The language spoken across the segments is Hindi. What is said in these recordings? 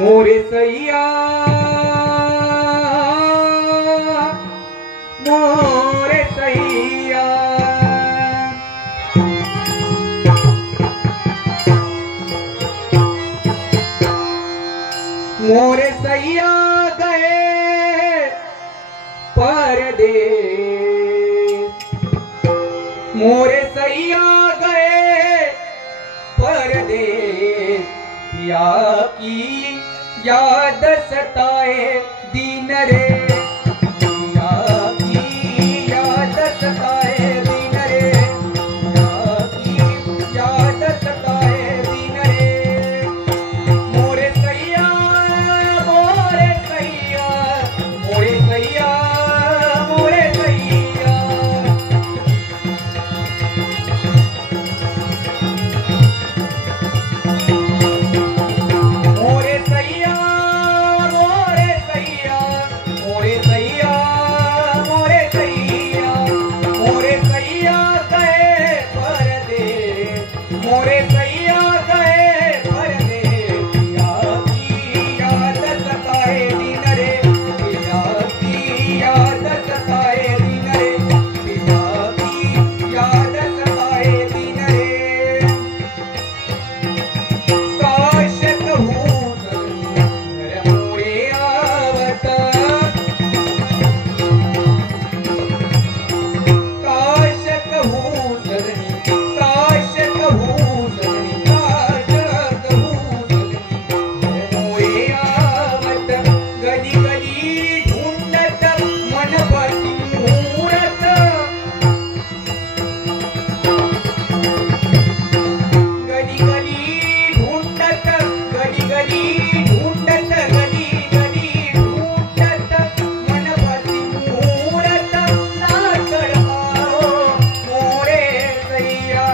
मोरे सैया मोरे सैया मोरे सैया गए परदेस मोरे सैया गए परदेस पिया की याद सताए दिन रे पिया की याद सताए दिन रे पिया की याद सताए दिन रे मोरे सैया मोरे सैया मोरे सैया मोरे सैया मोरे सैया मोरे सैया मोरे सैया मोरे सैया मोरे सैया गए परदेस मोरे सैया गए परदेस पिया की याद सताए दिन रे पिया की याद सताए दिन रे पिया की याद सताए दिन रे काश कहूँ घर मोरे आवत काश कहूँ सजनी काश कहूँ सजनी काश कहूँ सजनी घर मोरे आवत गली गली ढूंढत मन बसी मूरत गली गली ढूंढत गली गली ढूंढत गली गली ढूंढत मन बसी मूरत ना तड़पाओ मोरे सैया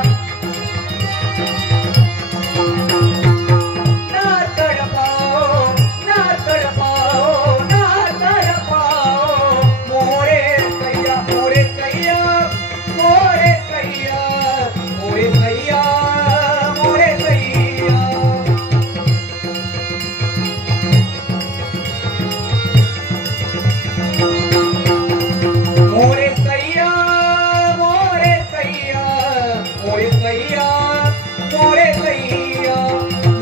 ना तड़पाओ ना तड़पाओ ना तड़पाओ मोरे सैया मोरे सैया मोरे सैया मोरे सैया मोरे सैया मोरे सैया मोरे सैया मोरे सैया मोरे सैया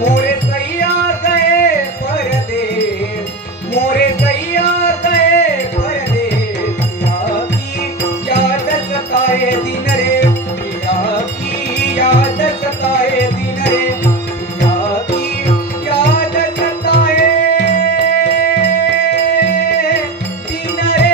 मोरे सैया गए परदेस मोरे सैया गए परदेस पिया की याद सताए दिन रे पिया की याद सताए दिन रे पिया की याद सताए दिन रे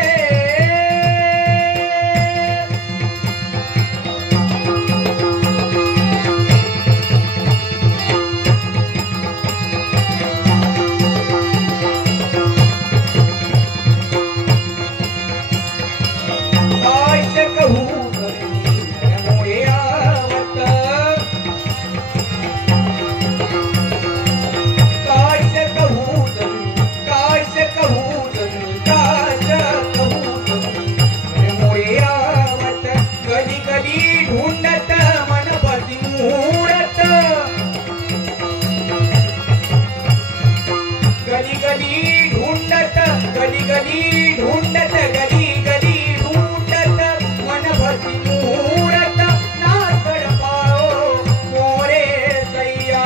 काश कहूँ सजनी घर मोरे आवत काश कहूँ सजनी काश कहूँ सजनी काश कहूँ सजनी घर मोरे आवत गली गली ढूंढत मन बसी मूरत गली गली ढूंढत गली गली ढूंढत गली गली ढूंढत मन बसी मूरत ना तड़पाओ मोरे सैया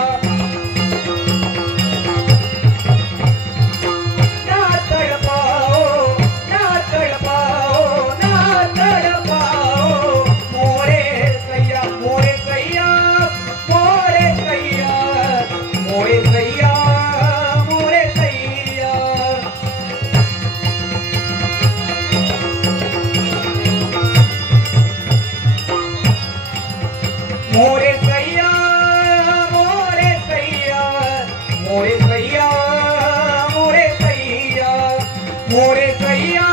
ना तड़पाओ ना तड़पाओ ना तड़पाओ मोरे सैया मोरे सैया मोरे सैया मोरे सैया मोरे सैया मोरे सैया मोरे सैया मोरे सैया मोरे सैया मोरे सैया